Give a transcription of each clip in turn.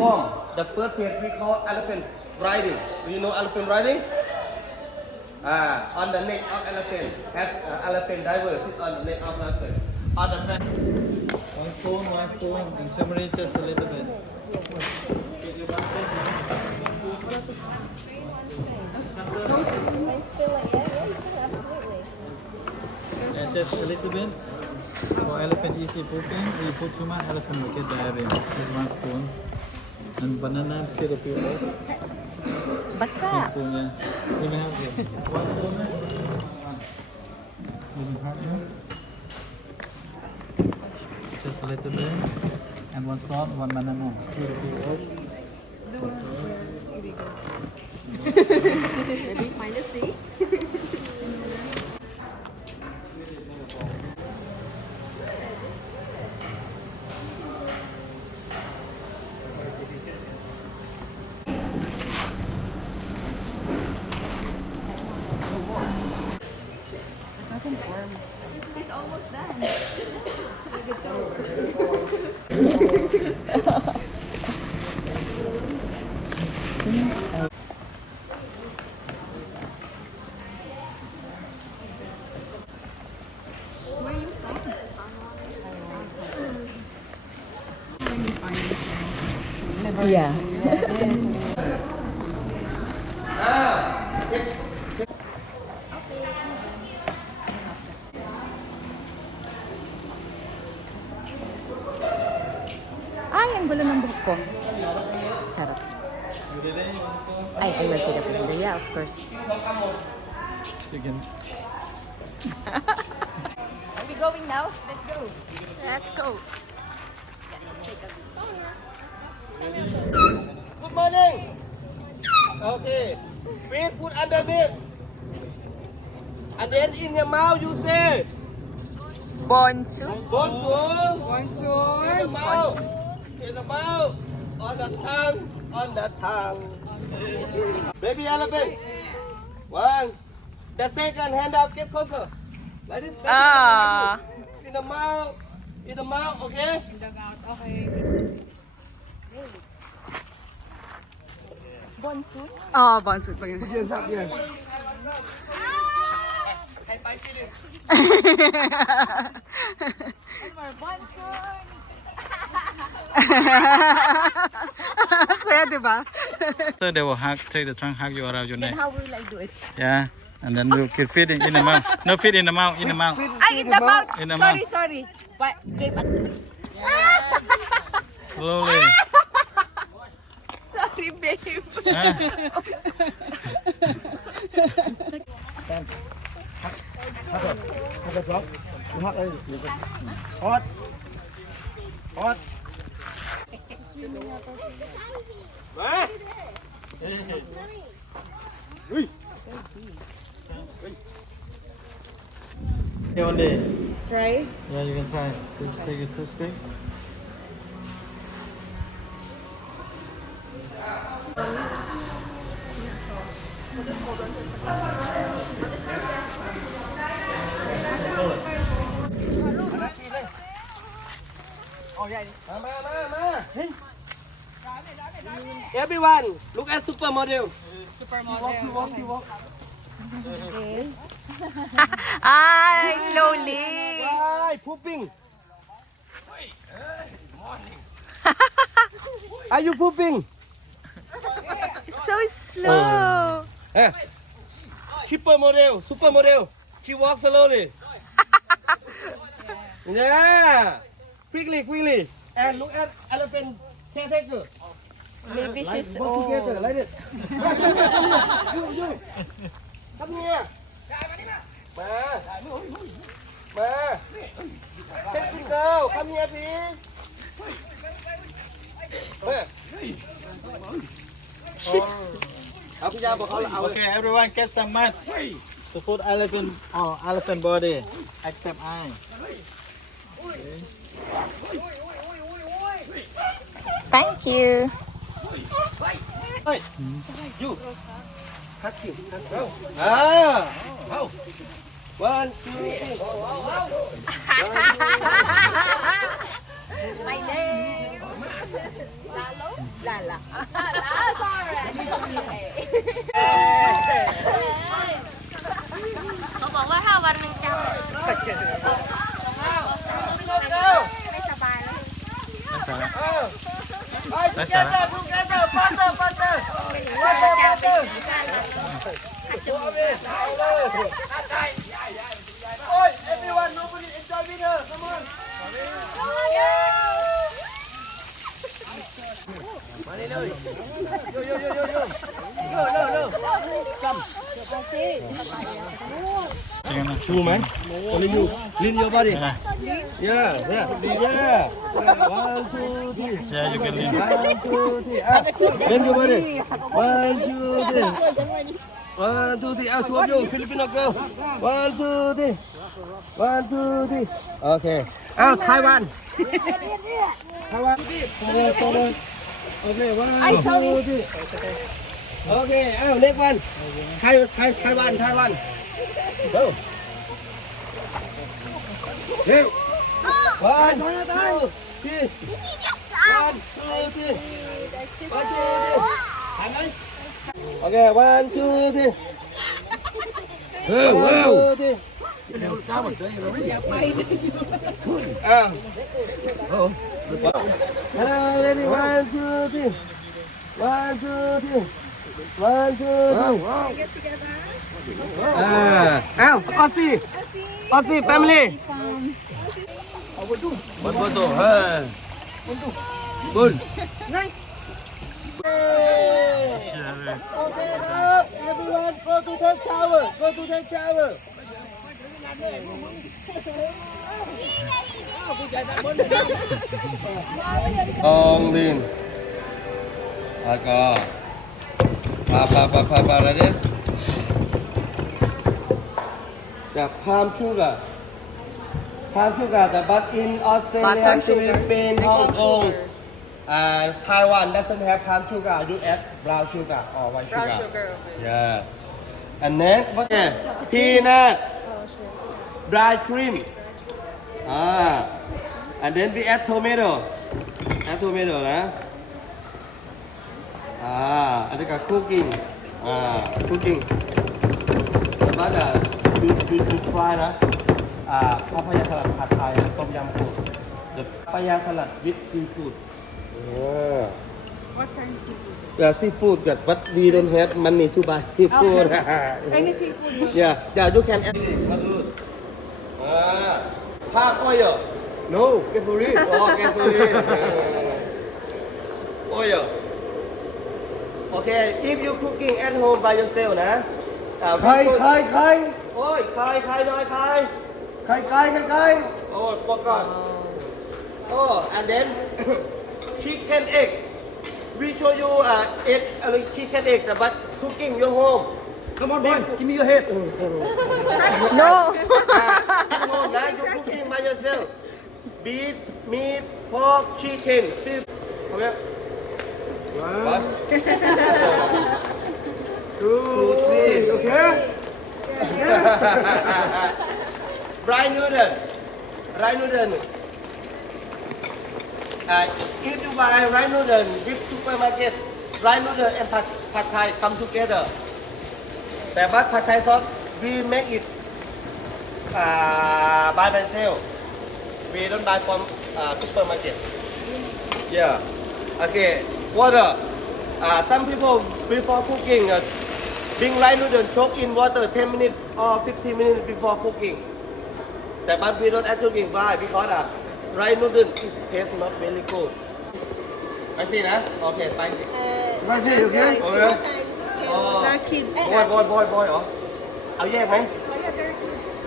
form. The first phase we call elephant riding. Do you know elephant riding? On the neck of elephant, have elephant diver sit on the neck of elephant. On the back. One spoon, and summary just a little bit. Yeah, just a little bit. For elephant easy pooping, you put too much, elephant will get diarrhea. Just 1 spoon. And banana, peel off. Basa. 1 spoon, yeah. You may have it. 1 spoon, just a little bit. And 1 salt, 1 banana. Peel off. Maybe find a seat. It's almost done. Let it go. Where are you from? Yeah. Ay, ang gulo ng buhok ko. Charot. Ay, I will take a picture. Yeah, of course. Chicken. Are we going now? Let's go. Let's go. Yeah, let's take a Good morning. Okay. Feet put underneath. And then in your mouth you say Bonsu. bonjour. Bonjour. In the mouth. In the mouth. On the tongue. On the tongue. Baby elephant. One. The second hand out. Get closer. Like this. Ah. In the mouth. In the mouth. Okay. In the mouth. Okay. Bonsu. Oh, bonsu. Yes, yes. Saya, diba? So they will take the trunk, hug you around your Then neck. how will I do it? Yeah. And then we'll get feed in the mouth. No, feed in the mouth, in the mouth. Ay, in the mouth. In the Sorry, mouth. sorry. What? Okay, but... Slowly. Sorry, babe. Hot. Hot. Ma. Ui. Only. Try. Yeah, you can try. Just take your toothpick. Everyone, look at supermodel. Ay, slowly. Why pooping? Are you pooping? So slow. Supermodel. She walks slowly. Yeah. Quickly. And look at elephant caretaker. Maybe she's Walk together old. like this. You. Come here. Ma. Take girl. Come here, please. She's... Okay, everyone get some mud to put elephant body, except eye. Thank you. Hey, you. Touch him. Ah. 1, 2, 3. My name. Lalo. Lala. Sorry. เขาบอกว่าถ้าวันหนึ่งจำไม่สบายแล้ว That's all right. Everyone, nobody enjoy with her. Come on. Jangan lah. You, man. Only you. Lean your body. Yeah. Yeah, yeah, yeah. 1, 2, 3. Yeah, you can lean. 1, 2, 3. Up. Bend your body. 1, 2, 3. 1, 2, 3. Out toward you, Filipino girl. 1, 2, 3. 1, 2, 3. Okay. Out, Taiwan. Taiwan. Forward. Okay, 1, 2, 3. Okay, out, next one. Taiwan. Go. Here. 1, 2, 3. 1, 2, 3. 1, 2, 3. Okay, 1, 2, 3. 1, 2, 3. Ready, 1, 2, 3. 1, 2, 3. 1, 2, 3. Aussie family. Betul. Good. Nice. Okay, everyone go to take shower. Long lean. Agak. Pa ready? The palm sugar, but in Australia, Philippines, Hong Kong, and Taiwan doesn't have palm sugar. You add brown sugar or white sugar. Brown sugar, okay. Yeah. And then what? Peanut, dry cream. And then we add tomato. Nah. Ada cooking. Cooking. But you try นะข้าวพายาสลัดผัดไทยต้มยำกุ้ง The พายาสลัด with seafood. What kind of seafood? Yeah, seafood, but we don't have money to buy seafood. Any seafood? Yeah, you can add. Palm oil. No, gasoline. Oh, gasoline. Oil. Okay, if you cooking at home by yourself นะ ไข่ โอ้ยไข่หน่อยไข่ ไข่ โอ้ย forgot โอ้ and then chicken egg we show you egg chicken egg but cooking your home Come on boy give me your head No. at home นะ you cooking by yourself beef meat pork chicken beef เอาไหม One 2, 3 okay Dry noodle. If you buy dry noodle with supermarket, dry noodle and pad Thai come together. But pad Thai sauce, we make it by myself. We don't buy from supermarket. Yeah. Okay. Water. Some people before cooking bring dry noodle soak in water 10 minutes or 15 minutes before cooking. But we don't add cooking. Why? Because dry noodle taste not very good. I see,นะ Okay, fine. Spicy okay Okay. The kids. Boy เหรอ เอาแยกไหม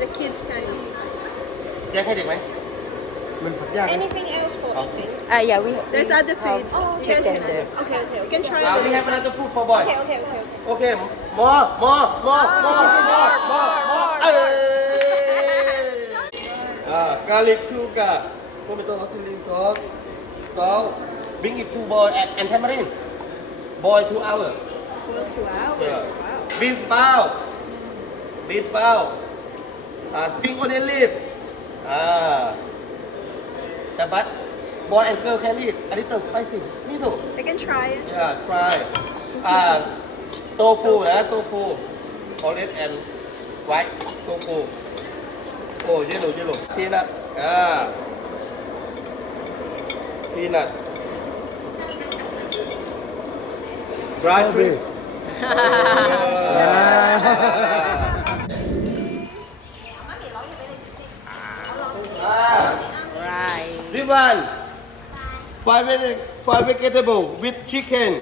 The kids kind of. แยกให้เด็กไหม มันผัดยากนะ Anything else for eating? Yeah, we. There's we other have foods. Chicken there. Okay. You can try We have the. another food for boy. Okay. Okay, more. เอ้ย garlic sugar, tomato chili sauce, salt, bring it to boil and tamarind. Boil 2 hours. Boil 2 hours. Wow. Beef bowl. Pink onion leaf. But boy and girl can eat a little spicy. Little. They can try it. Yeah, try. Tofu นะ tofu. Orange and white tofu. Oh, yellow. Peanut. Peanut. Dry fruit. Right. This one. Five vegetable with chicken.